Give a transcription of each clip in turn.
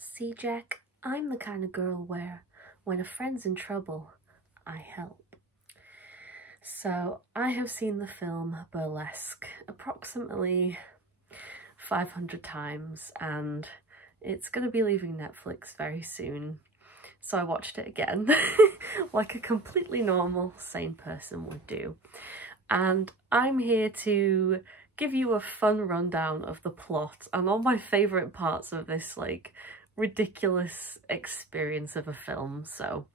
See, Jack, I'm the kind of girl where, when a friend's in trouble, I help. So, I have seen the film Burlesque approximately 500 times, and it's going to be leaving Netflix very soon. So I watched it again, like a completely normal, sane person would do. And I'm here to give you a fun rundown of the plot and all my favourite parts of this, like, ridiculous experience of a film. So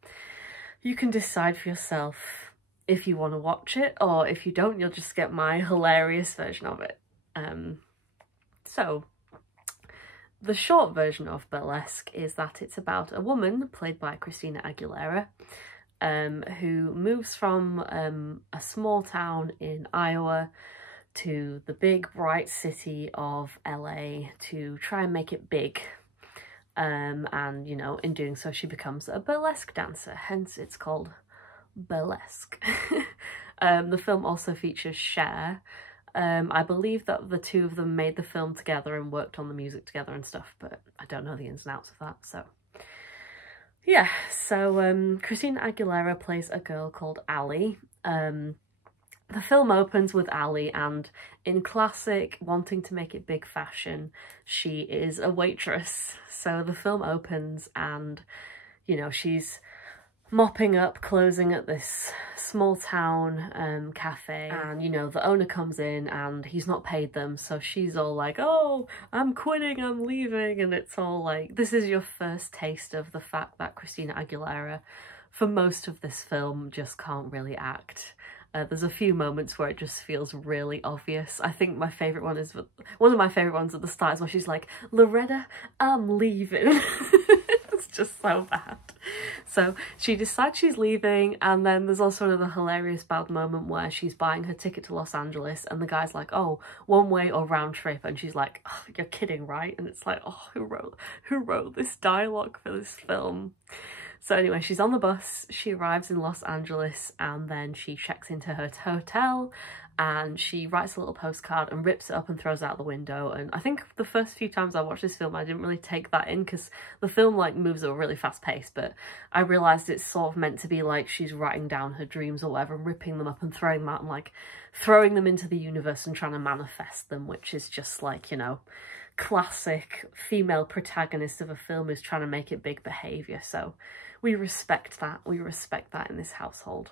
you can decide for yourself if you want to watch it, or if you don't, you'll just get my hilarious version of it. So the short version of Burlesque is that it's about a woman, played by Christina Aguilera, who moves from a small town in Iowa to the big bright city of LA to try and make it big. And, you know, in doing so she becomes a burlesque dancer, hence it's called Burlesque. The film also features Cher. I believe that the two of them made the film together and worked on the music together and stuff, but I don't know the ins and outs of that, so. Yeah, so Christina Aguilera plays a girl called Allie. The film opens with Allie, and in classic wanting to make it big fashion, she is a waitress. So the film opens and, you know, she's mopping up, closing at this small town cafe, and you know, the owner comes in and he's not paid them, so she's all like, oh, I'm quitting, I'm leaving, and it's all like, this is your first taste of the fact that Christina Aguilera for most of this film just can't really act. There's a few moments where it just feels really obvious. I think my favourite one is, one of my favourite ones at the start is where she's like, Loretta, I'm leaving. It's just so bad. So she decides she's leaving, and then there's also another hilarious bad moment where she's buying her ticket to Los Angeles and the guy's like, oh, one way or round trip, and she's like, oh, you're kidding, right? And it's like, oh, who wrote this dialogue for this film? So anyway, she's on the bus, she arrives in Los Angeles, and then she checks into her hotel and she writes a little postcard and rips it up and throws it out the window. And I think the first few times I watched this film I didn't really take that in because the film like moves at a really fast pace, but I realised it's sort of meant to be like she's writing down her dreams or whatever and ripping them up and throwing them out and like throwing them into the universe and trying to manifest them, which is just like, you know, classic female protagonist of a film who's trying to make it big behaviour. So we respect that. We respect that in this household.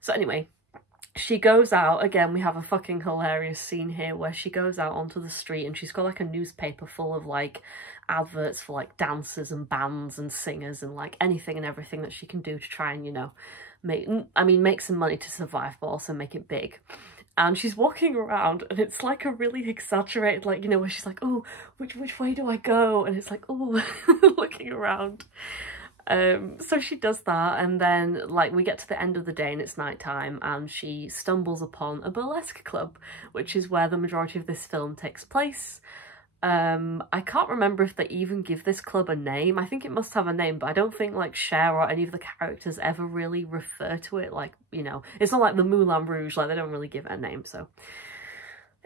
So anyway, she goes out, again, we have a fucking hilarious scene here where she goes out onto the street and she's got like a newspaper full of like adverts for like dancers and bands and singers and like anything and everything that she can do to try and, you know, make some money to survive, but also make it big. And she's walking around and it's like a really exaggerated, like, you know, where she's like, oh, which way do I go? And it's like, oh, looking around. So she does that, and then like we get to the end of the day and it's nighttime and she stumbles upon a burlesque club, which is where the majority of this film takes place. I can't remember if they even give this club a name. I think it must have a name, but I don't think like Cher or any of the characters ever really refer to it, like, you know, it's not like the Moulin Rouge, like they don't really give it a name, so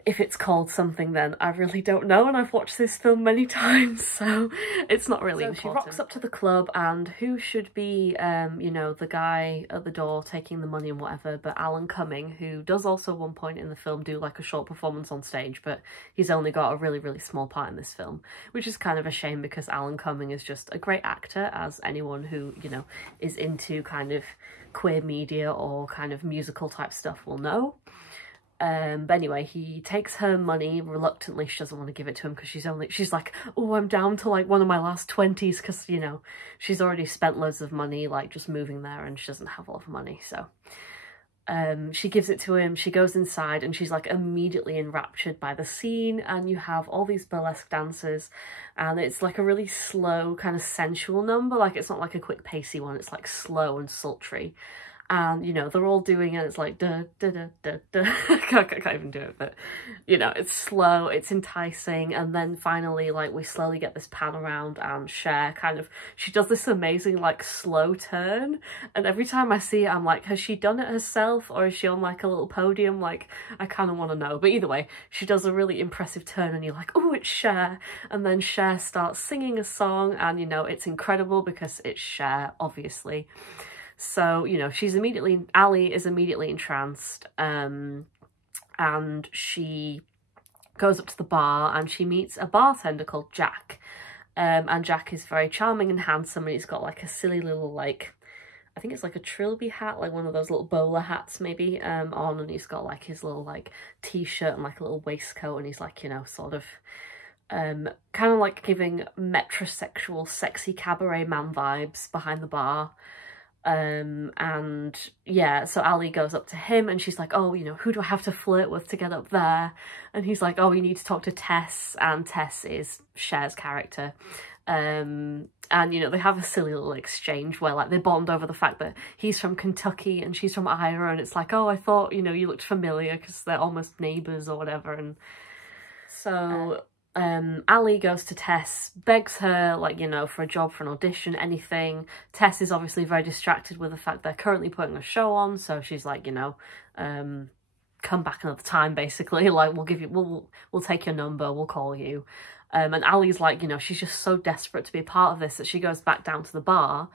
if it's called something then I really don't know, and I've watched this film many times, so it's not really important. She rocks up to the club and who should be, you know, the guy at the door taking the money and whatever, but Alan Cumming, who does also at one point in the film do like a short performance on stage, but he's only got a really, really small part in this film, which is kind of a shame because Alan Cumming is just a great actor, as anyone who, you know, is into kind of queer media or kind of musical type stuff will know. But anyway, he takes her money reluctantly. She doesn't want to give it to him because she's like, oh, I'm down to like one of my last 20s because, you know, she's already spent loads of money like just moving there and she doesn't have a lot of money. So she gives it to him, she goes inside and she's like immediately enraptured by the scene, and you have all these burlesque dancers and it's like a really slow kind of sensual number. Like it's not like a quick pacey one, it's like slow and sultry. and you know they're all doing it. It's like da da da da da. I can't even do it, but you know it's slow, it's enticing, and then finally like we slowly get this pan around and Cher kind of, she does this amazing like slow turn, and every time I see it I'm like, has she done it herself or is she on like a little podium? Like I kind of want to know, but either way she does a really impressive turn and you're like, oh, it's Cher. And then Cher starts singing a song, and you know it's incredible because it's Cher, obviously. So, you know, Ali is immediately entranced, and she goes up to the bar and she meets a bartender called Jack. And Jack is very charming and handsome, and he's got like a silly little, like, I think it's like a trilby hat, like one of those little bowler hats maybe, on, and he's got like his little like t-shirt and like a little waistcoat, and he's like, you know, sort of kind of like giving metrosexual sexy cabaret man vibes behind the bar. And yeah, so Ali goes up to him and she's like, oh, you know, who do I have to flirt with to get up there? And he's like, oh, you need to talk to Tess, and Tess is Cher's character. And you know, they have a silly little exchange where like they bond over the fact that he's from Kentucky and she's from Iowa, and it's like, oh, I thought, you know, you looked familiar because they're almost neighbours or whatever. And so Ali goes to Tess, begs her, like, you know, for a job, for an audition, anything. Tess is obviously very distracted with the fact they're currently putting a show on, so she's like, you know, come back another time, basically. Like, we'll take your number, we'll call you. And Ali's like, you know, she's just so desperate to be a part of this that she goes back down to the bar.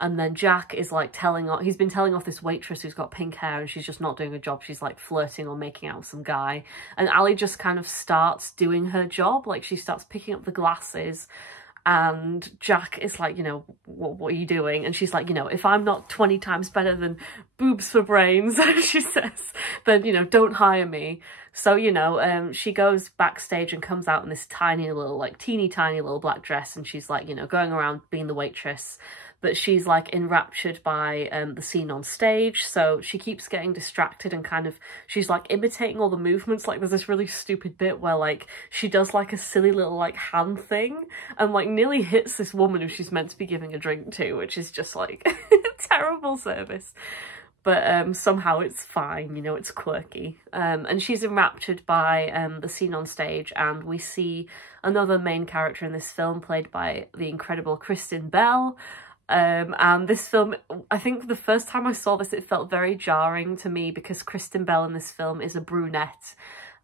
And then Jack is like he's been telling off this waitress who's got pink hair and she's just not doing a job. She's like flirting or making out with some guy. And Ali just kind of starts doing her job. Like she starts picking up the glasses, and Jack is like, you know, what are you doing? And she's like, you know, if I'm not 20 times better than boobs for brains, she says, then, you know, don't hire me. So, you know, she goes backstage and comes out in this tiny little, like teeny tiny little black dress, and she's like, you know, going around being the waitress. But she's like enraptured by the scene on stage, so she keeps getting distracted and kind of, she's like imitating all the movements. Like there's this really stupid bit where like she does like a silly little like hand thing and like nearly hits this woman who she's meant to be giving a drink to, which is just like terrible service. But somehow it's fine, you know, it's quirky. And she's enraptured by the scene on stage, and we see another main character in this film played by the incredible Kristen Bell. And this film, I think the first time I saw this, it felt very jarring to me because Kristen Bell in this film is a brunette,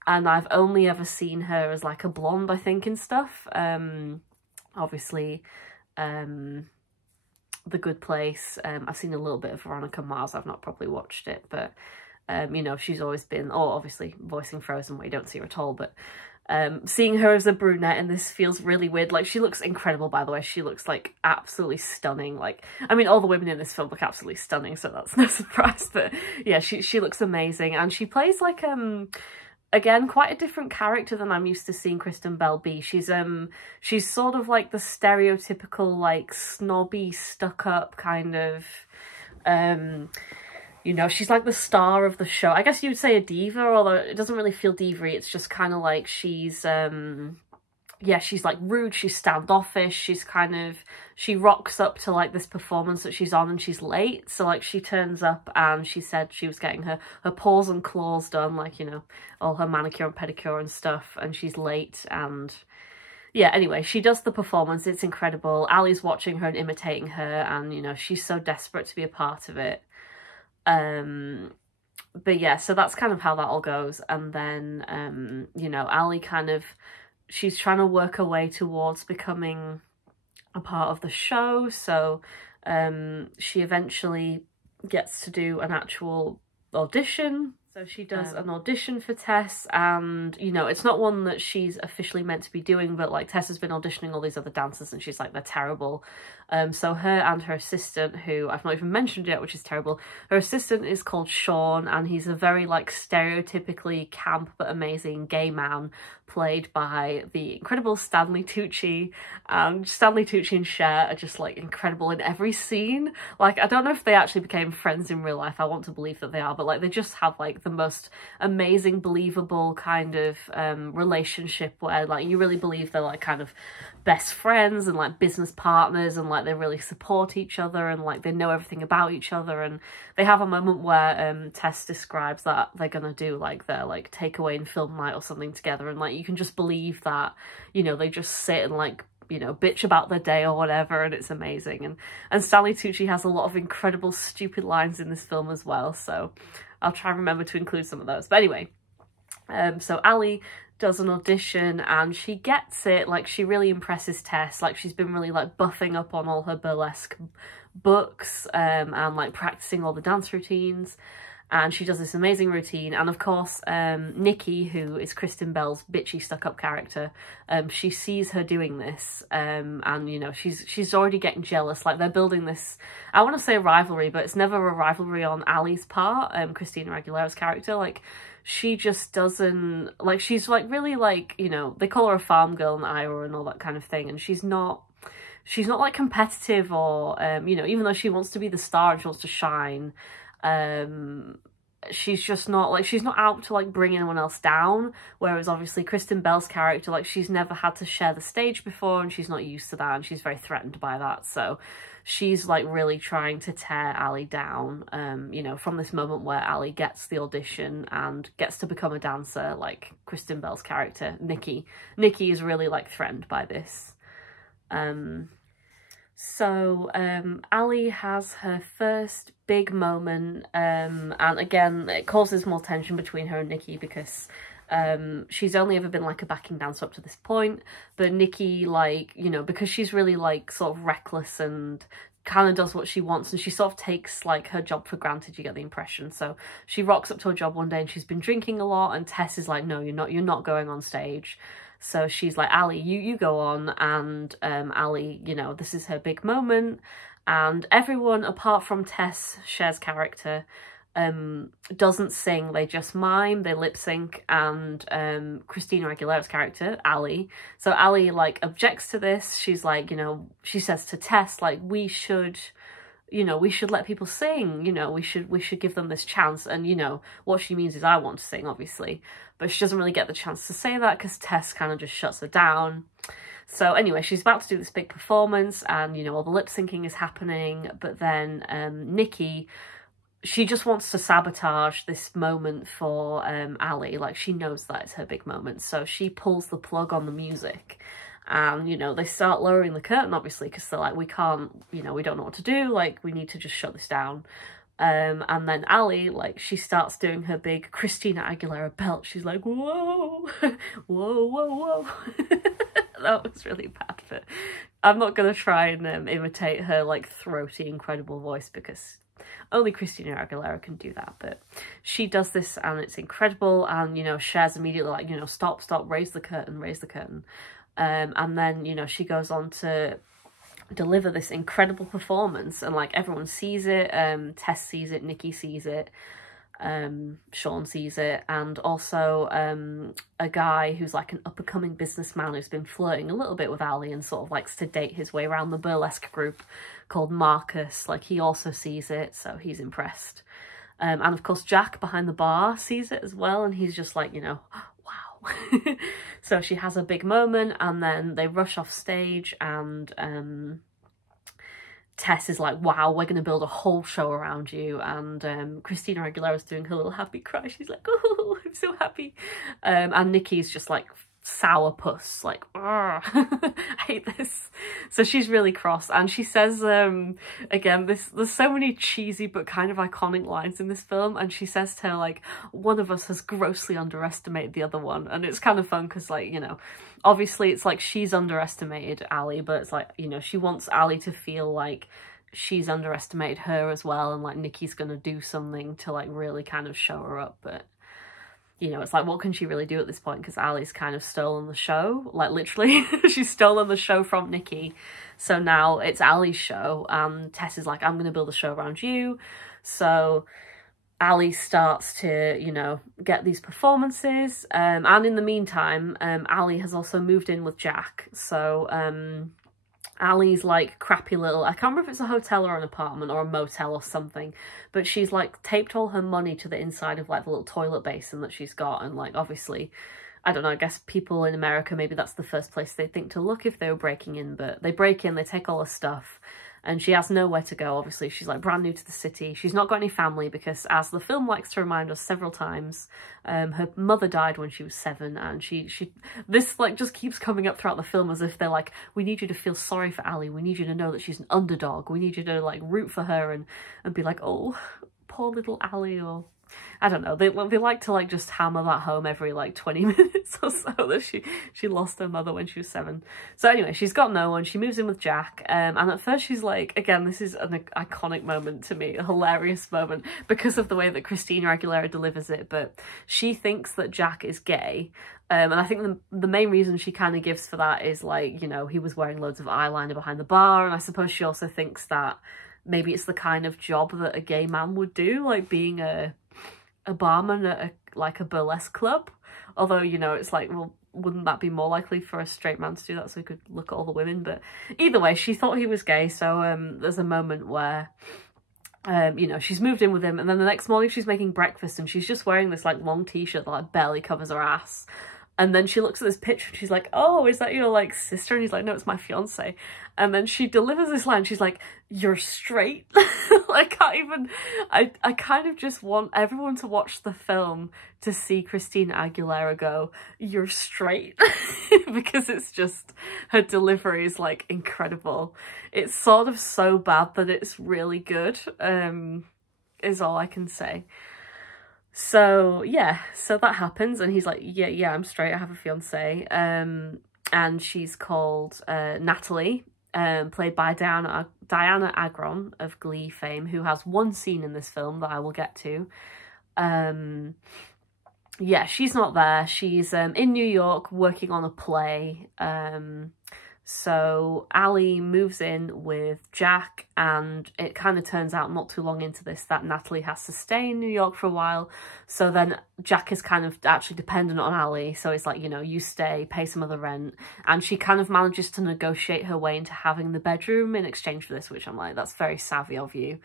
and I've only ever seen her as like a blonde, I think, and stuff. Obviously, The Good Place. I've seen a little bit of Veronica Mars. I've not properly watched it, but you know, she's always been, or obviously voicing Frozen, where you don't see her at all, but seeing her as a brunette in this feels really weird. Like, she looks incredible, by the way. She looks like absolutely stunning. Like, I mean, all the women in this film look absolutely stunning, so that's no surprise, but yeah, she looks amazing. And she plays like again, quite a different character than I'm used to seeing Kristen Bell be. She's sort of like the stereotypical like snobby, stuck-up kind of you know, she's like the star of the show. I guess you would say a diva, although it doesn't really feel diva-y. It's just kind of like she's, yeah, she's like rude, she's standoffish, she's kind of, she rocks up to like this performance that she's on and she's late. So like she turns up and she said she was getting her paws and claws done, like, you know, all her manicure and pedicure and stuff, and she's late. And yeah, anyway, she does the performance, it's incredible. Ali's watching her and imitating her, and you know, she's so desperate to be a part of it. But yeah, so that's kind of how that all goes. And then you know, Ali kind of, she's trying to work her way towards becoming a part of the show. So she eventually gets to do an actual audition. So she does an audition for Tess, and, you know, it's not one that she's officially meant to be doing, but, like, Tess has been auditioning all these other dancers, and she's like, they're terrible. So her and her assistant, who I've not even mentioned yet, which is terrible, her assistant is called Sean, and he's a very, like, stereotypically camp but amazing gay man played by the incredible Stanley Tucci. And Stanley Tucci and Cher are just like incredible in every scene. Like, I don't know if they actually became friends in real life. I want to believe that they are, but like they just have like the most amazing, believable kind of relationship where like you really believe they're like kind of best friends and like business partners, and like they really support each other, and like they know everything about each other. And they have a moment where Tess describes that they're gonna do like their like takeaway and film night or something together, and like you can just believe that, you know, they just sit and like, you know, bitch about their day or whatever, and it's amazing. And Stanley Tucci has a lot of incredible stupid lines in this film as well, so I'll try and remember to include some of those. But anyway, so Ali does an audition and she gets it. Like, she really impresses Tess. Like, she's been really like buffing up on all her burlesque books and like practicing all the dance routines, and she does this amazing routine. And of course Nikki, who is Kristen Bell's bitchy stuck-up character, she sees her doing this, and you know, she's already getting jealous. Like, they're building this, I want to say rivalry, but it's never a rivalry on Ali's part, Christina Aguilera's character. Like, she just doesn't, like, she's like really like, you know, they call her a farm girl in Iowa and all that kind of thing, and she's not like competitive or you know, even though she wants to be the star and she wants to shine, she's just not like, she's not out to like bring anyone else down. Whereas obviously Kristen Bell's character, like, she's never had to share the stage before and she's not used to that, and she's very threatened by that. So she's like really trying to tear Ali down, you know, from this moment where Ali gets the audition and gets to become a dancer. Like, Kristen Bell's character, Nikki is really like threatened by this. So Ali has her first big moment, and again it causes more tension between her and Nikki, because she's only ever been like a backing dancer up to this point, but Nikki, like, you know, because she's really like sort of reckless and kind of does what she wants, and she sort of takes like her job for granted, you get the impression. So she rocks up to her job one day and she's been drinking a lot, and Tess is like, no, you're not going on stage. So she's like, Ali, you go on. And Ali, you know, this is her big moment, and everyone apart from Tess, Cher's character, doesn't sing, they just mime, they lip sync. And Christina Aguilera's character, Ali, so Ali like objects to this. She's like, you know, she says to Tess, like, we should let people sing, you know, we should give them this chance. And, you know, what she means is, I want to sing, obviously, but she doesn't really get the chance to say that because Tess kind of just shuts her down. So anyway, she's about to do this big performance, and, you know, all the lip syncing is happening, but then Nikki, she just wants to sabotage this moment for Ali. Like, she knows that it's her big moment, so she pulls the plug on the music. And, you know, they start lowering the curtain, obviously, because they're like, we can't, you know, we don't know what to do, like, we need to just shut this down. And then Ali, like, she starts doing her big Christina Aguilera belt. She's like, whoa, whoa, whoa, whoa. That was really bad, but I'm not going to try and imitate her, like, throaty, incredible voice, because only Christina Aguilera can do that. But she does this and it's incredible. And, you know, Cher's immediately like, you know, stop, raise the curtain, raise the curtain. And then, you know, she goes on to deliver this incredible performance, and like everyone sees it. Tess sees it, Nikki sees it, Sean sees it, and also a guy who's like an up-and-coming businessman who's been flirting a little bit with Ali and sort of likes to date his way around the burlesque group, called Marcus. Like, he also sees it, so he's impressed. And of course Jack behind the bar sees it as well, and he's just like, you know, wow. So she has a big moment, and then they rush off stage, and Tess is like, wow, we're going to build a whole show around you. And Christina Aguilera's doing her little happy cry. She's like, oh, I'm so happy. And Nikki's just like sourpuss, like, I hate this. So she's really cross, and she says, again, there's so many cheesy but kind of iconic lines in this film, and she says to her, like, one of us has grossly underestimated the other one. And it's kind of fun because, like, you know, obviously it's like she's underestimated Ali, but it's like, you know, she wants Ali to feel like she's underestimated her as well, and like Nikki's gonna do something to like really kind of show her up. But, you know, it's like, what can she really do at this point? Because Ali's kind of stolen the show, like literally. She's stolen the show from Nikki. So now it's Ali's show, and Tess is like, I'm going to build a show around you. So Ali starts to, you know, get these performances, and in the meantime, Ali has also moved in with Jack. So Ali's like crappy little, I can't remember if it's a hotel or an apartment or a motel or something, but she's like taped all her money to the inside of like the little toilet basin that she's got, and like obviously, I don't know, I guess people in America, maybe that's the first place they think to look if they were breaking in, but they break in, they take all her stuff, and she has nowhere to go. Obviously, she's like brand new to the city. She's not got any family because, as the film likes to remind us several times, her mother died when she was 7, and this like just keeps coming up throughout the film as if they're like, we need you to feel sorry for Ali. We need you to know that she's an underdog. We need you to like root for her and be like, oh, poor little Ali, or I don't know, they like to like just hammer that home every like 20 minutes or so, that she lost her mother when she was 7. So anyway, she's got no one, she moves in with Jack, and at first she's like, again, this is an iconic moment to me, a hilarious moment, because of the way that Christina Aguilera delivers it, but she thinks that Jack is gay, and I think the main reason she kind of gives for that is like, you know, he was wearing loads of eyeliner behind the bar, and I suppose she also thinks that maybe it's the kind of job that a gay man would do, like being a barman at like a burlesque club. Although, you know, it's like, well, wouldn't that be more likely for a straight man to do that so he could look at all the women? But either way, she thought he was gay. So there's a moment where, you know, she's moved in with him, and then the next morning she's making breakfast and she's just wearing this like long t-shirt that like barely covers her ass. And then she looks at this picture and she's like, oh, is that your like sister? And he's like, no, it's my fiance. And then she delivers this line. She's like, you're straight. I can't even, I kind of just want everyone to watch the film to see Christina Aguilera go, you're straight. Because it's just, her delivery is like incredible. It's sort of so bad that it's really good, is all I can say. So yeah, so that happens, and he's like, yeah, I'm straight, I have a fiance, and she's called Natalie, played by Diana Agron of Glee fame, who has one scene in this film that I will get to. Yeah, she's not there, she's in New York working on a play. So Ali moves in with Jack, and it kind of turns out not too long into this that Natalie has to stay in New York for a while. So then Jack is kind of actually dependent on Ali. So it's like, you know, you stay, pay some of the rent. And she kind of manages to negotiate her way into having the bedroom in exchange for this, which I'm like, that's very savvy of you.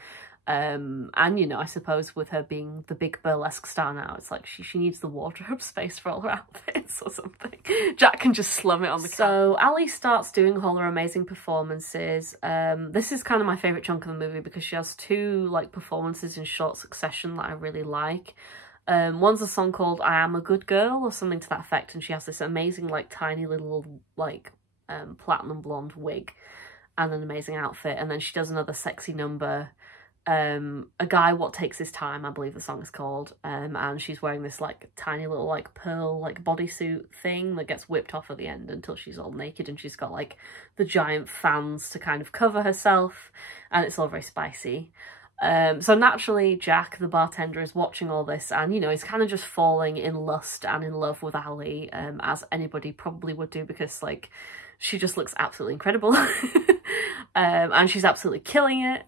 And, you know, I suppose with her being the big burlesque star now, it's like she needs the wardrobe space for all her outfits or something. Jack can just slum it on the couch. So Ali starts doing all her amazing performances. This is kind of my favourite chunk of the movie because she has 2 like performances in short succession that I really like. One's a song called I Am a Good Girl or something to that effect, and she has this amazing like tiny little like platinum blonde wig and an amazing outfit, and then she does another sexy number, A Guy What Takes His Time, I believe the song is called, and she's wearing this like tiny little like pearl like bodysuit thing that gets whipped off at the end until she's all naked, and she's got like the giant fans to kind of cover herself, and it's all very spicy. So naturally Jack, the bartender, is watching all this, and you know, he's kind of just falling in lust and in love with Ali, as anybody probably would do, because like she just looks absolutely incredible. And she's absolutely killing it.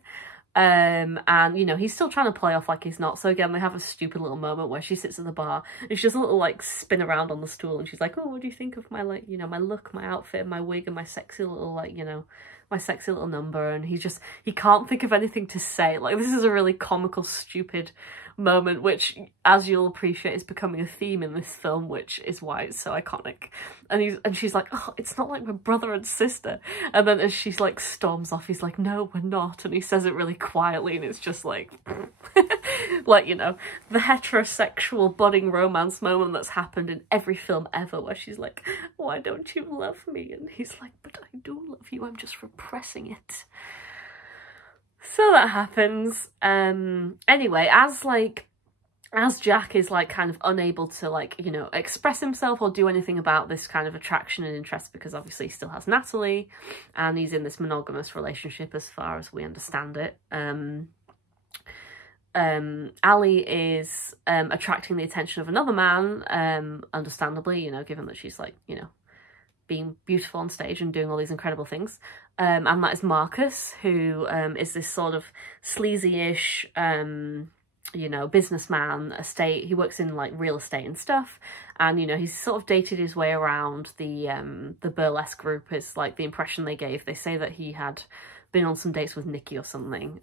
And you know, he's still trying to play off like he's not. So again, they have a stupid little moment where she sits at the bar and she does a little like spin around on the stool, and she's like, oh, what do you think of my, like, you know, my look, my outfit, my wig, and my sexy little, like, you know, my sexy little number. And he can't think of anything to say. Like, this is a really comical, stupid moment, which, as you'll appreciate, is becoming a theme in this film, which is why it's so iconic. And she's like, oh, it's not like my brother and sister. And then as she's like storms off, he's like, no, we're not. And he says it really quietly, and it's just like, like, you know, the heterosexual budding romance moment that's happened in every film ever, where she's like, why don't you love me? And he's like, but I do love you, I'm just repressing it. So that happens. Anyway, as Jack is like kind of unable to, like, you know, express himself or do anything about this kind of attraction and interest, because obviously he still has Natalie and he's in this monogamous relationship as far as we understand it. Ali is attracting the attention of another man, understandably, you know, given that she's like, you know, being beautiful on stage and doing all these incredible things. And that is Marcus, who is this sort of sleazy-ish you know, businessman, estate. He works in like real estate and stuff, and you know, he's sort of dated his way around the burlesque group is like the impression they gave. They say that he had been on some dates with Nikki or something.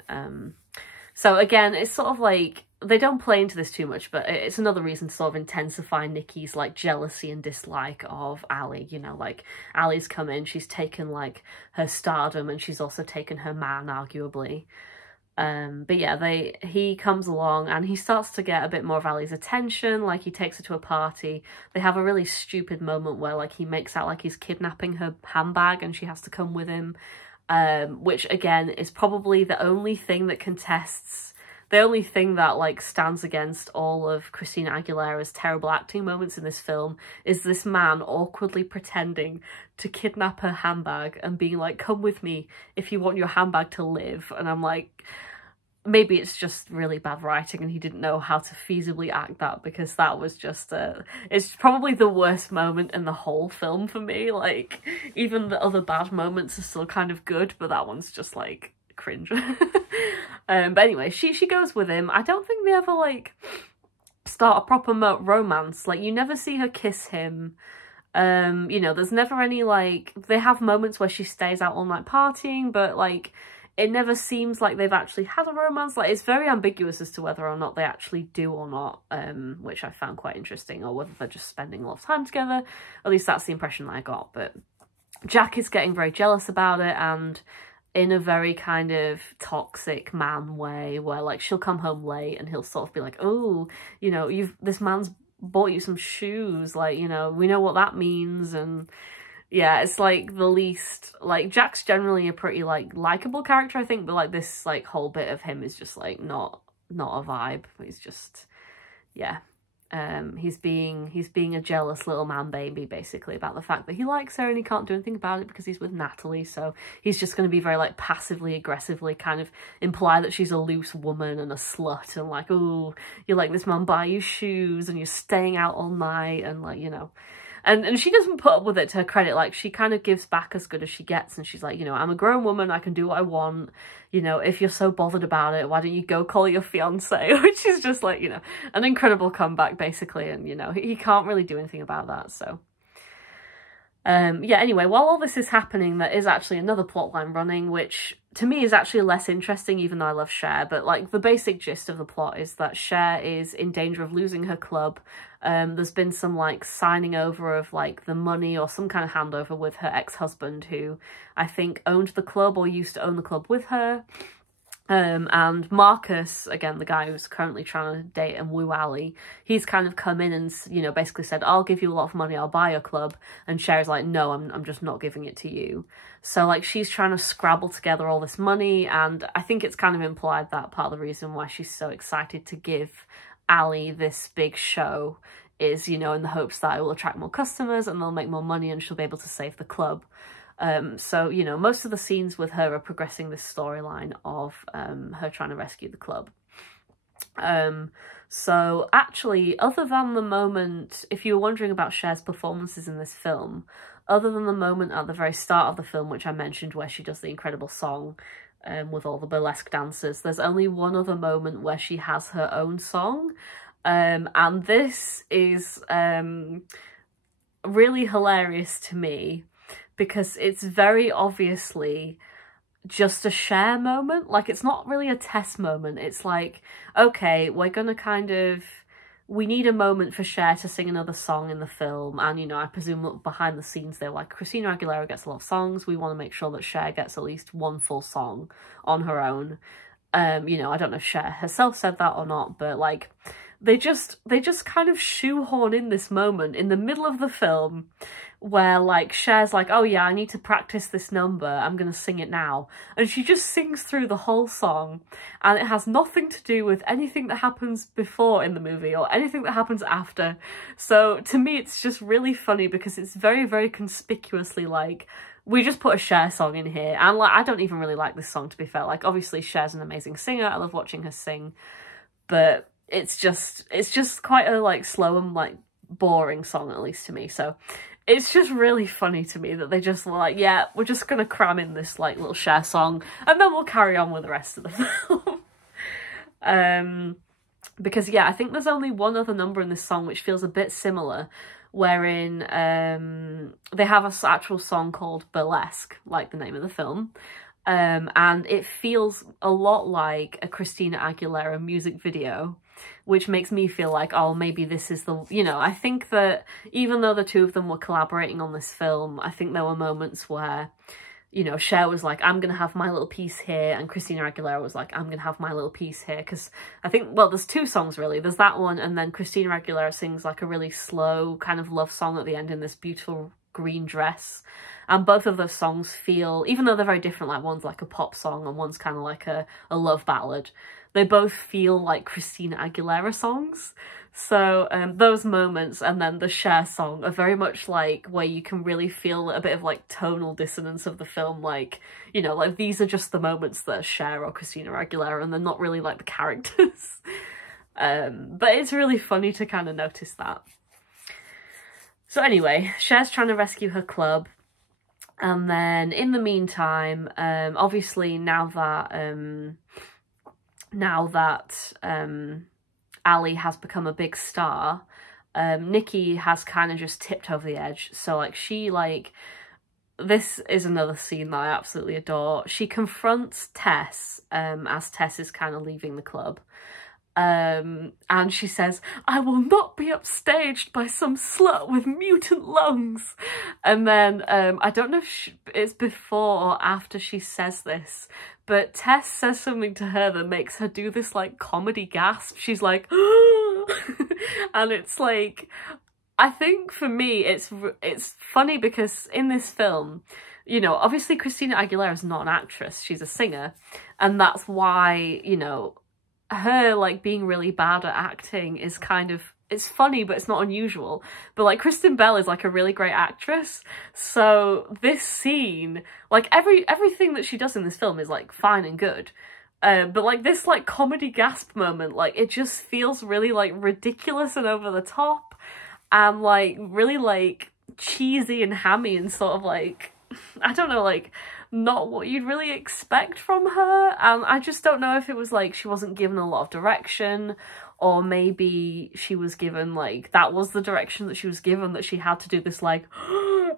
So again, it's sort of like, they don't play into this too much, but it's another reason to sort of intensify Nikki's like jealousy and dislike of Ali. You know, like Ali's come in, she's taken like her stardom, and she's also taken her man, arguably. But yeah, he comes along and he starts to get a bit more of Ali's attention. Like, he takes her to a party. They have a really stupid moment where like he makes out like he's kidnapping her handbag and she has to come with him. Which again is probably the only thing that contests, the only thing that like stands against all of Christina Aguilera's terrible acting moments in this film, is this man awkwardly pretending to kidnap her handbag and being like, come with me if you want your handbag to live. And I'm like, maybe it's just really bad writing and he didn't know how to feasibly act that, because that was just it's probably the worst moment in the whole film for me. Like, even the other bad moments are still kind of good, but that one's just like cringe. But anyway, she goes with him. I don't think they ever like start a proper romance. Like, you never see her kiss him. You know, there's never any like, they have moments where she stays out all night partying, but like, it never seems like they've actually had a romance. Like, it's very ambiguous as to whether or not they actually do or not, which I found quite interesting, or whether they're just spending a lot of time together. At least that's the impression that I got. But Jack is getting very jealous about it, and in a very kind of toxic man way, where like she'll come home late and he'll sort of be like, oh, you know, this man's bought you some shoes, like, you know, we know what that means. And yeah, it's like the least, like, Jack's generally a pretty like likable character, I think, but like this like whole bit of him is just like not a vibe. He's just, yeah, he's being a jealous little man baby, basically, about the fact that he likes her and he can't do anything about it because he's with Natalie. So he's just going to be very like passively aggressively kind of imply that she's a loose woman and a slut, and like, oh, you like this man buy you shoes and you're staying out all night, and like, you know. And she doesn't put up with it, to her credit. Like, she kind of gives back as good as she gets, and she's like, you know, I'm a grown woman, I can do what I want. You know, if you're so bothered about it, why don't you go call your fiance? Which is just like, you know, an incredible comeback, basically. And, you know, he can't really do anything about that, so. Yeah, anyway, while all this is happening, there is actually another plotline running, which to me is actually less interesting, even though I love Cher. But like, the basic gist of the plot is that Cher is in danger of losing her club. There's been some like signing over of like the money or some kind of handover with her ex-husband, who I think owned the club or used to own the club with her. And Marcus, again, the guy who's currently trying to date and woo Ali, he's kind of come in and, you know, basically said, I'll give you a lot of money, I'll buy your club. And Cher's like, no, I'm just not giving it to you. So like, she's trying to scrabble together all this money, and I think it's kind of implied that part of the reason why she's so excited to give Ali this big show is, you know, in the hopes that it will attract more customers and they'll make more money and she'll be able to save the club. So, you know, most of the scenes with her are progressing this storyline of her trying to rescue the club. So actually, other than the moment, if you were wondering about Cher's performances in this film, other than the moment at the very start of the film, which I mentioned, where she does the incredible song with all the burlesque dancers, there's only one other moment where she has her own song. And this is really hilarious to me, because it's very obviously just a Cher moment. Like, it's not really a Tess moment. It's like, okay, we're gonna kind of, we need a moment for Cher to sing another song in the film. And, you know, I presume behind the scenes they're like, Christina Aguilera gets a lot of songs, we want to make sure that Cher gets at least one full song on her own. You know, I don't know if Cher herself said that or not, but like, they just kind of shoehorn in this moment in the middle of the film where like Cher's like, oh yeah, I need to practice this number, I'm gonna sing it now. And she just sings through the whole song, and it has nothing to do with anything that happens before in the movie or anything that happens after. So to me, it's just really funny because it's very, very conspicuously like, we just put a Cher song in here. And like, I don't even really like this song, to be fair. Like, obviously Cher's an amazing singer, I love watching her sing, but it's just quite a like slow and like boring song, at least to me. So it's just really funny to me that they just were like, yeah, we're just gonna cram in this like little Cher song and then we'll carry on with the rest of the film. because yeah, I think there's only one other number in this song which feels a bit similar, wherein they have an actual song called Burlesque, like the name of the film. And it feels a lot like a Christina Aguilera music video, which makes me feel like, oh, maybe this is the, you know, I think that even though the two of them were collaborating on this film, I think there were moments where, you know, Cher was like, I'm going to have my little piece here, and Christina Aguilera was like, I'm going to have my little piece here, because I think, well, there's two songs really. There's that one, and then Christina Aguilera sings like a really slow kind of love song at the end in this beautiful green dress. And both of those songs feel, even though they're very different, like one's like a pop song and one's kind of like a love ballad, they both feel like Christina Aguilera songs. So those moments and then the Cher song are very much like where you can really feel a bit of like tonal dissonance of the film. Like, you know, like these are just the moments that are Cher or Christina Aguilera, and they're not really like the characters. But it's really funny to kind of notice that. So anyway, Cher's trying to rescue her club. And then in the meantime, obviously now that Ali has become a big star, Nikki has kind of just tipped over the edge. So like this is another scene that I absolutely adore. She confronts Tess as Tess is kind of leaving the club. And she says, I will not be upstaged by some slut with mutant lungs. And then, I don't know if it's before or after she says this, but Tess says something to her that makes her do this like comedy gasp. She's like, and it's like, I think for me, it's funny because in this film, you know, obviously Christina Aguilera is not an actress, she's a singer. And that's why, you know, her like being really bad at acting is kind of, it's funny but it's not unusual. But like Kristen Bell is like a really great actress, so this scene, like everything that she does in this film is like fine and good, but like this like comedy gasp moment, like it just feels really like ridiculous and over the top and like really like cheesy and hammy and sort of like, I don't know, like not what you'd really expect from her. And I just don't know if it was like she wasn't given a lot of direction, or maybe she was given like, that was the direction that she was given, that she had to do this like,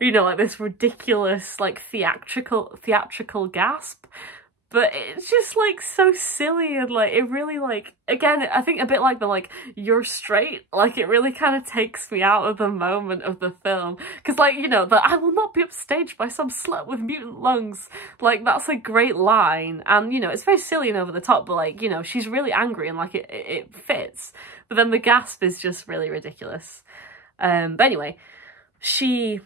you know, like this ridiculous like theatrical gasp. But it's just like so silly, and like it really like, again, I think a bit like the like, you're straight, like it really kind of takes me out of the moment of the film. Because like, you know, the I will not be upstaged by some slut with mutant lungs, like that's a great line, and you know, it's very silly and over the top, but like, you know, she's really angry and like it fits. But then the gasp is just really ridiculous. But anyway, she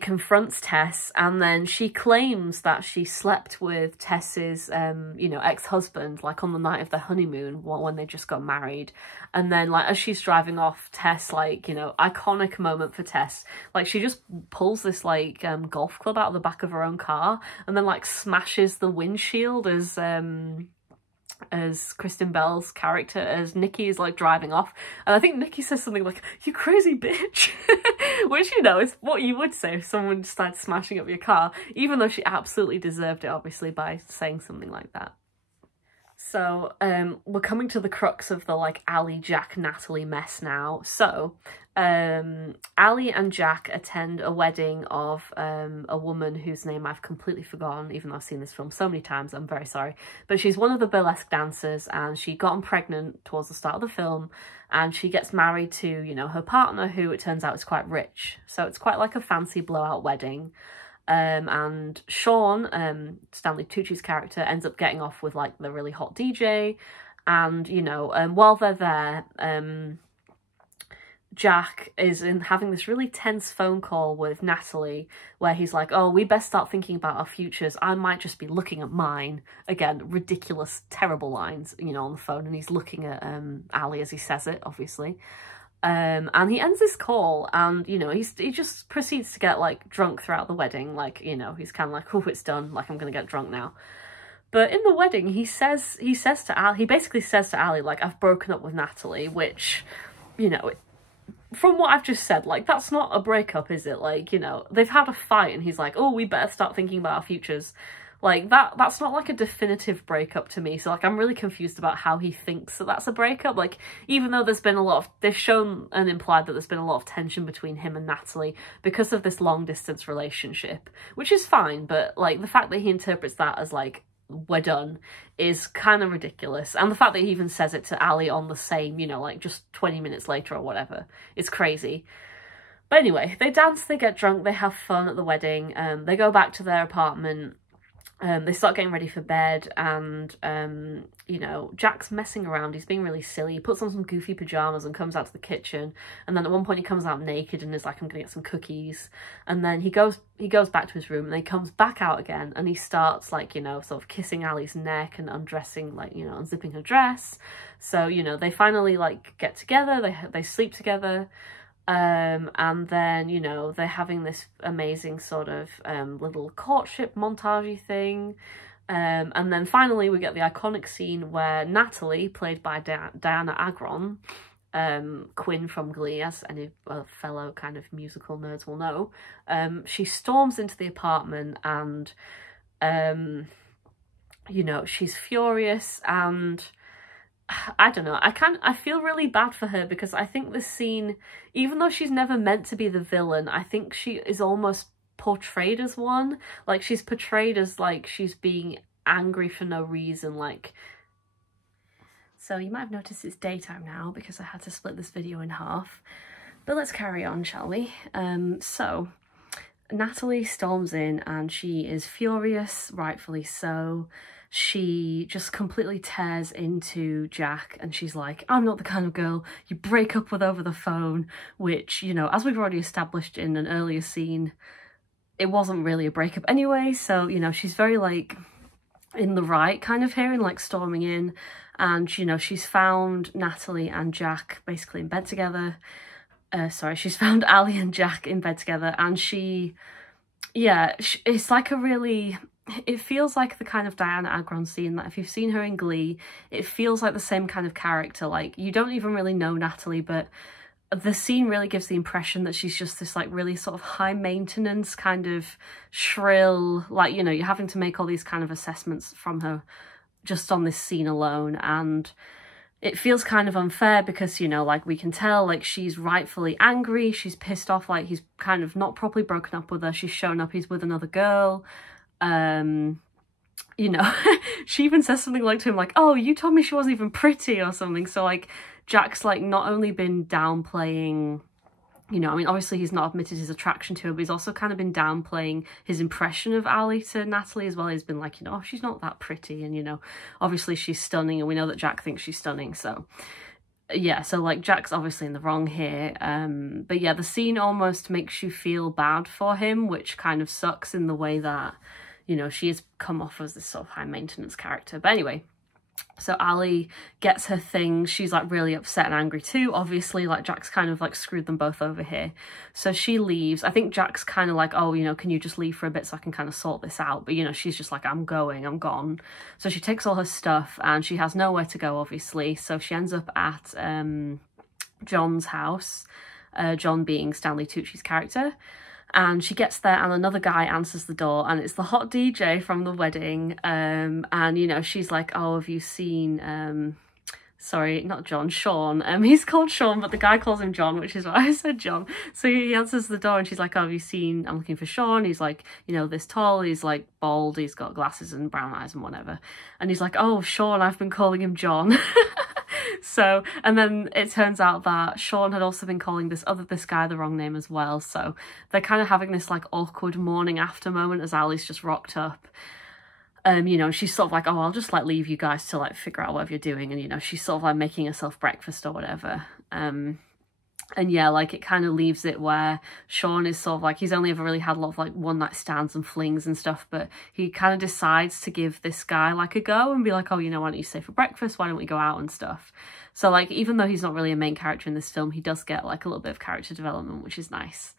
confronts Tess, and then she claims that she slept with Tess's, you know, ex-husband, like on the night of their honeymoon when they just got married. And then like as she's driving off, Tess, like, you know, iconic moment for Tess, like she just pulls this like golf club out of the back of her own car and then like smashes the windshield as Kristen Bell's character, as Nikki is like driving off. And I think Nikki says something like, you crazy bitch, which, you know, is what you would say if someone started smashing up your car, even though she absolutely deserved it, obviously, by saying something like that. So we're coming to the crux of the like Ali, Jack, Natalie mess now. So Ali and Jack attend a wedding of a woman whose name I've completely forgotten, even though I've seen this film so many times. I'm very sorry. But she's one of the burlesque dancers, and she got pregnant towards the start of the film, and she gets married to, you know, her partner, who it turns out is quite rich. So it's quite like a fancy blowout wedding. And Sean, Stanley Tucci's character, ends up getting off with like the really hot DJ, and you know, while they're there, Jack is having this really tense phone call with Natalie where he's like, oh, we best start thinking about our futures. I might just be looking at mine. Again, ridiculous, terrible lines, you know, on the phone, and he's looking at Ali as he says it, obviously. And he ends this call, and, you know, he just proceeds to get, like, drunk throughout the wedding. Like, you know, he's kind of like, oh, it's done. Like, I'm going to get drunk now. But in the wedding, he basically says to Ali, like, I've broken up with Natalie, which, you know, from what I've just said, like, that's not a breakup, is it? Like, you know, they've had a fight, and he's like, oh, we better start thinking about our futures. Like, that's not like a definitive breakup to me. So like, I'm really confused about how he thinks that that's a breakup. Like, even though there's been a lot of, they've shown and implied that there's been a lot of tension between him and Natalie because of this long distance relationship, which is fine. But like, the fact that he interprets that as like, we're done, is kind of ridiculous. And the fact that he even says it to Ali on the same, you know, like just 20 minutes later or whatever, is crazy. But anyway, they dance, they get drunk, they have fun at the wedding, they go back to their apartment. They start getting ready for bed, and, you know, Jack's messing around. He's being really silly. He puts on some goofy pyjamas and comes out to the kitchen. And then at one point he comes out naked and is like, I'm going to get some cookies. And then he goes back to his room, and then he comes back out again, and he starts, like, you know, sort of kissing Ali's neck and undressing, like, you know, unzipping her dress. So, you know, they finally, like, get together. They sleep together. And then, you know, they're having this amazing sort of little courtship montage-y thing. And then finally we get the iconic scene where Natalie, played by Diana Agron, Quinn from Glee, as any fellow kind of musical nerds will know, she storms into the apartment, and, you know, she's furious, and I don't know, I feel really bad for her, because I think this scene, even though she's never meant to be the villain, I think she is almost portrayed as one. Like, she's portrayed as like she's being angry for no reason. Like, so you might have noticed it's daytime now because I had to split this video in half, but let's carry on, shall we? So Natalie storms in and she is furious, rightfully so. She just completely tears into Jack, and she's like, I'm not the kind of girl you break up with over the phone, which, you know, as we've already established in an earlier scene, it wasn't really a breakup anyway. So, you know, she's very, like, in the right kind of here, and like storming in, and, you know, she's found Natalie and Jack basically in bed together. She's found Ali and Jack in bed together, and it's like a really... It feels like the kind of Diana Agron scene that if you've seen her in Glee, it feels like the same kind of character. Like, you don't even really know Natalie, but the scene really gives the impression that she's just this like really sort of high maintenance kind of shrill, like, you know, you're having to make all these kind of assessments from her just on this scene alone. And it feels kind of unfair because, you know, like, we can tell, like, she's rightfully angry, she's pissed off, like, he's kind of not properly broken up with her, she's shown up, he's with another girl. You know, she even says something like to him, like, oh, you told me she wasn't even pretty or something. So, like, Jack's, like, not only been downplaying, you know, I mean, obviously he's not admitted his attraction to her, but he's also kind of been downplaying his impression of Ali to Natalie as well. He's been like, you know, oh, she's not that pretty, and, you know, obviously she's stunning, and we know that Jack thinks she's stunning, so... Yeah, so, like, Jack's obviously in the wrong here, but yeah, the scene almost makes you feel bad for him, which kind of sucks in the way that, you know, she has come off as this sort of high-maintenance character. But anyway, so Ali gets her thing. She's, like, really upset and angry too, obviously. Like, Jack's kind of, like, screwed them both over here. So she leaves. I think Jack's kind of like, oh, you know, can you just leave for a bit so I can kind of sort this out? But, you know, she's just like, I'm gone. So she takes all her stuff, and she has nowhere to go, obviously. So she ends up at John's house, John being Stanley Tucci's character. And she gets there, and another guy answers the door, and it's the hot DJ from the wedding. And, you know, she's like, oh, have you seen, sorry, not John, Sean. He's called Sean, but the guy calls him John, which is why I said John. So he answers the door, and she's like, oh, have you seen, I'm looking for Sean. He's like, you know, this tall, he's like bald, he's got glasses and brown eyes and whatever. And he's like, oh, Sean, I've been calling him John. So, and then it turns out that Sean had also been calling this guy the wrong name as well. So they're kind of having this like awkward morning after moment as Ali's just rocked up. You know, she's sort of like, oh, I'll just like leave you guys to like figure out whatever you're doing. And, you know, she's sort of like making herself breakfast or whatever. And yeah, like, it kind of leaves it where Sean is sort of like, he's only ever really had a lot of like one night stands and flings and stuff, but he kind of decides to give this guy like a go and be like, oh, you know, why don't you stay for breakfast? Why don't we go out and stuff? So, like, even though he's not really a main character in this film, he does get like a little bit of character development, which is nice.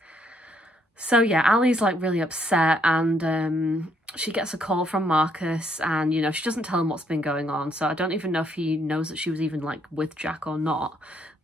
So yeah, Ali's like really upset, and she gets a call from Marcus, and, you know, she doesn't tell him what's been going on. So I don't even know if he knows that she was even like with Jack or not.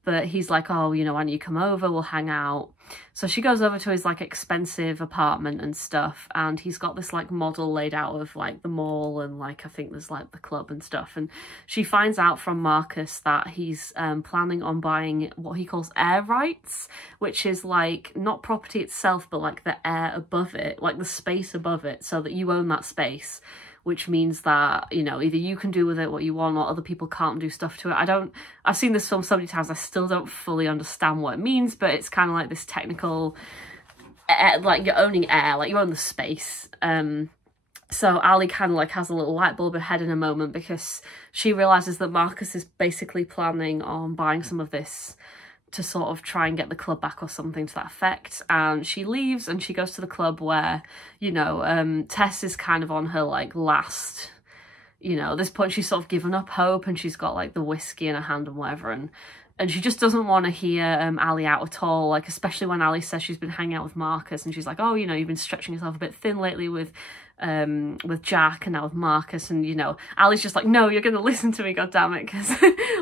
But he's like, oh, you know, why don't you come over? We'll hang out. So she goes over to his like expensive apartment and stuff, and he's got this like model laid out of like the mall and like I think there's like the club and stuff, and she finds out from Marcus that he's planning on buying what he calls air rights, which is like not property itself but like the air above it, like the space above it, so that you own that space, which means that, you know, either you can do with it what you want or other people can't do stuff to it. I've seen this film so many times, I still don't fully understand what it means, but it's kind of like this technical, like you're owning air, like you own the space. So Ali kind of like has a little light bulb ahead in a moment, because she realises that Marcus is basically planning on buying some of this to sort of try and get the club back or something to that effect. And she leaves and she goes to the club where, you know, Tess is kind of on her like last, you know, at this point she's sort of given up hope, and she's got like the whiskey in her hand and whatever, and she just doesn't want to hear Ali out at all, like especially when Ali says she's been hanging out with Marcus, and she's like, oh, you know, you've been stretching yourself a bit thin lately with Jack and now with Marcus, and you know, Ali's just like, no, you're gonna listen to me, goddammit, because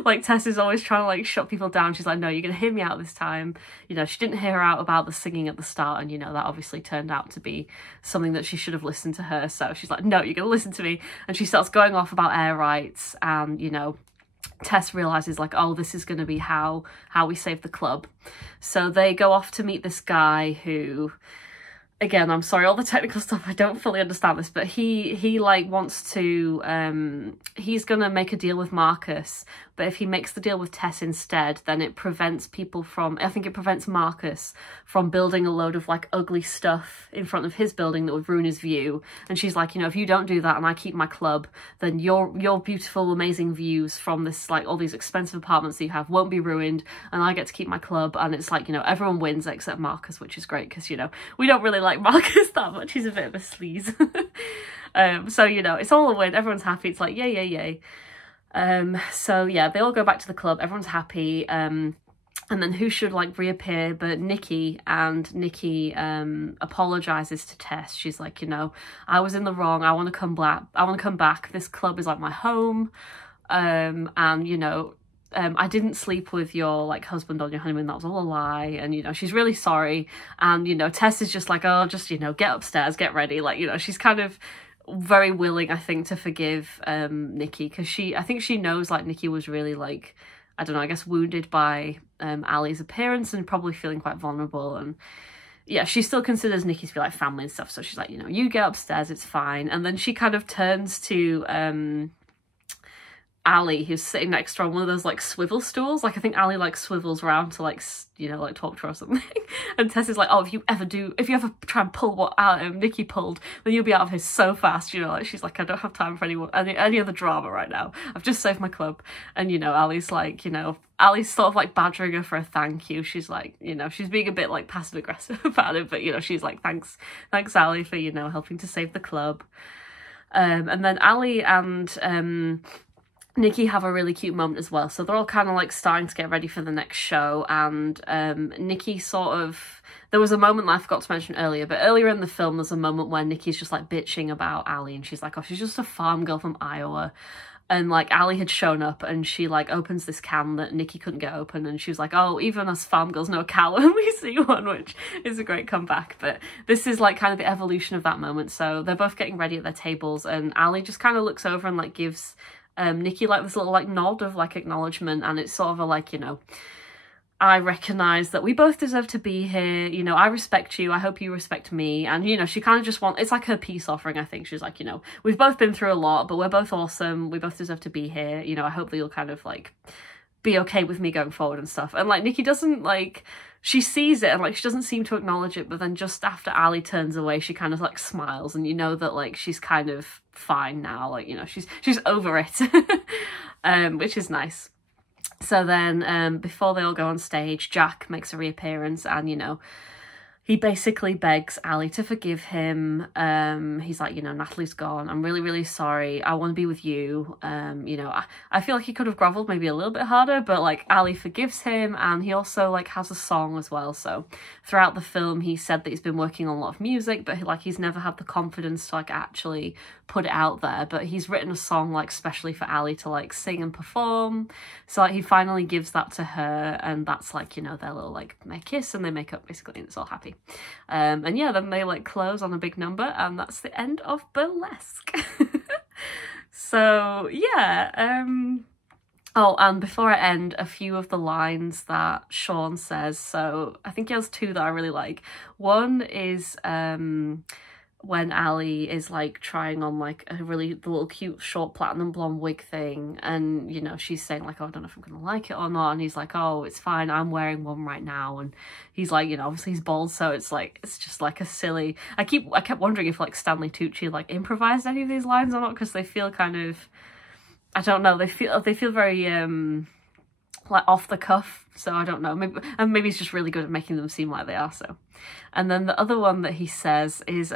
like Tess is always trying to like shut people down. She's like, no, you're gonna hear me out this time. You know, she didn't hear her out about the singing at the start, and you know, that obviously turned out to be something that she should have listened to her, so she's like, no, you're gonna listen to me. And she starts going off about air rights, and you know, Tess realises like, oh, this is going to be how we save the club. So they go off to meet this guy who, again, I'm sorry, all the technical stuff, I don't fully understand this, but he like wants to, he's gonna make a deal with Marcus, but if he makes the deal with Tess instead, then it prevents people from, I think it prevents Marcus from building a load of like ugly stuff in front of his building that would ruin his view. And she's like, you know, if you don't do that and I keep my club, then your beautiful, amazing views from this, like all these expensive apartments that you have won't be ruined, and I get to keep my club. And it's like, you know, everyone wins except Marcus, which is great, because, you know, we don't really like Marcus that much. He's a bit of a sleaze. So, you know, it's all a win. Everyone's happy. It's like, yay, yay, yay. So yeah, they all go back to the club. Everyone's happy. And then who should like reappear but Nikki, and Nikki apologizes to Tess. She's like, you know, I was in the wrong. I want to come back. This club is like my home. And you know, I didn't sleep with your like husband on your honeymoon. That was all a lie. And you know, she's really sorry. And you know, Tess is just like, oh, just, you know, get upstairs, get ready. Like, you know, she's kind of very willing, I think, to forgive Nikki, because I think she knows like Nikki was really like, I don't know, I guess wounded by Ali's appearance and probably feeling quite vulnerable. And yeah, she still considers Nikki to be like family and stuff, so she's like, you know, you get upstairs, it's fine. And then she kind of turns to Ali, who's sitting next to her on one of those like swivel stools. Like I think Ali like swivels around to like, you know, like talk to her or something. And Tess is like, oh, if you ever try and pull what Nikki pulled, then you'll be out of here so fast, you know. Like she's like, I don't have time for any other drama right now. I've just saved my club. And you know, Ali's like, you know, Ali's sort of like badgering her for a thank you. She's like, you know, she's being a bit like passive aggressive about it, but you know, she's like, thanks Ali for, you know, helping to save the club. And then Ali and Nikki have a really cute moment as well. So they're all kind of like starting to get ready for the next show, and Nikki sort of, there was a moment that I forgot to mention earlier, but earlier in the film there's a moment where Nikki's just like bitching about Ali, and she's like, oh, she's just a farm girl from Iowa. And like Ali had shown up and she like opens this can that Nikki couldn't get open, and she was like, oh, even us farm girls know a cow when we see one, which is a great comeback. But this is like kind of the evolution of that moment. So they're both getting ready at their tables, and Ali just kind of looks over and like gives Nikki like this little like nod of like acknowledgement, and it's sort of a like, you know, I recognise that we both deserve to be here, you know, I respect you, I hope you respect me. And you know, she kind of just it's like her peace offering, I think. She's like, you know, we've both been through a lot, but we're both awesome, we both deserve to be here, you know, I hope that you'll kind of like be okay with me going forward and stuff. And like Nikki doesn't like, she sees it and like she doesn't seem to acknowledge it, but then just after Ali turns away, she kind of like smiles, and you know that like she's kind of fine now, like, you know, she's over it. Which is nice. So then before they all go on stage, Jack makes a reappearance, and you know, he basically begs Ali to forgive him. He's like, you know, Natalie's gone. I'm really, really sorry. I want to be with you. You know, I feel like he could have grovelled maybe a little bit harder, but like Ali forgives him, and he also like has a song as well. So throughout the film, he said that he's been working on a lot of music, but like he's never had the confidence to like actually put it out there, but he's written a song like specially for Ali to like sing and perform. So like he finally gives that to her, and that's like, you know, their little like they kiss and they make up basically, and it's all happy. And yeah, then they like close on a big number, and that's the end of Burlesque. So yeah, oh, and before I end, a few of the lines that Sean says. So I think he has two that I really like. One is when Ali is like trying on like the little cute short platinum blonde wig thing, and you know, she's saying like, oh, I don't know if I'm gonna like it or not, and he's like, oh, it's fine, I'm wearing one right now. And he's like, you know, obviously he's bald, so it's like, it's just like a silly, I kept wondering if like Stanley Tucci like improvised any of these lines or not, because they feel kind of, I don't know, they feel very like off the cuff, so I don't know, maybe he's just really good at making them seem like they are. So, and then the other one that he says is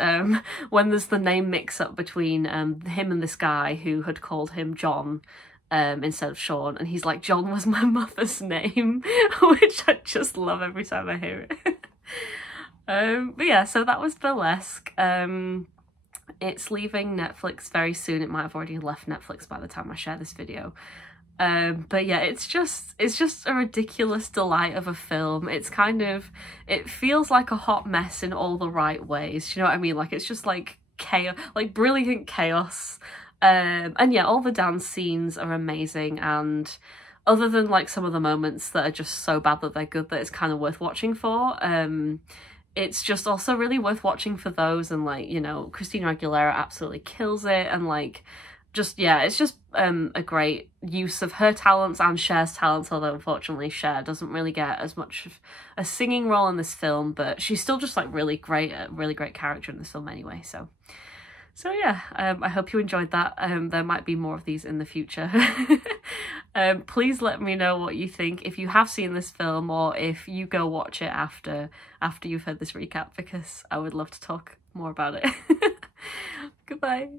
when there's the name mix up between him and this guy who had called him John instead of Sean, and he's like, John was my mother's name, which I just love every time I hear it. But yeah, so that was Burlesque. It's leaving Netflix very soon. It might have already left Netflix by the time I share this video. But yeah, it's just a ridiculous delight of a film. It's kind of, it feels like a hot mess in all the right ways. Do you know what I mean? Like, it's just like chaos, like brilliant chaos. And yeah, all the dance scenes are amazing. And other than like some of the moments that are just so bad that they're good, that it's kind of worth watching for, it's just also really worth watching for those. And like, you know, Christina Aguilera absolutely kills it, and like, just, yeah, it's just a great use of her talents and Cher's talents, although unfortunately Cher doesn't really get as much of a singing role in this film, but she's still just like really great character in this film anyway. So yeah, I hope you enjoyed that. There might be more of these in the future. Please let me know what you think if you have seen this film, or if you go watch it after you've heard this recap, because I would love to talk more about it. Goodbye.